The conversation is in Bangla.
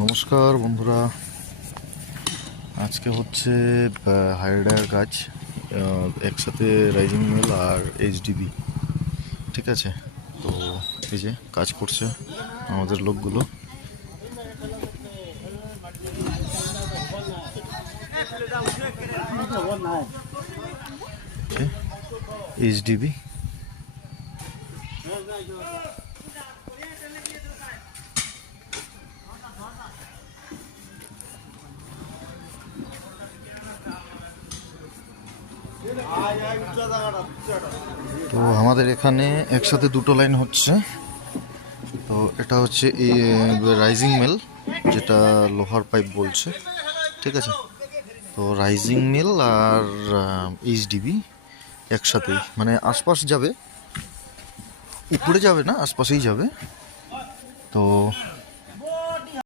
নমস্কার বন্ধুরা, আজকে হচ্ছে হাইডার কাজ, একসাথে রাইজিং মিল আর এইচডিবি। ঠিক আছে, তো এই যে কাজ করছে আমাদের লোকগুলো। এইচডিবি তো আমাদের এখানে একসাথে দুটো লাইন হচ্ছে। তো এটা হচ্ছে এই রাইজিং মিল, যেটা লোহার পাইপ বলছে। ঠিক আছে, তো রাইজিং মিল আর এইচডিবি একসাথেই, মানে আশপাশ যাবে, উপরে যাবে না, আশপাশেই যাবে। তো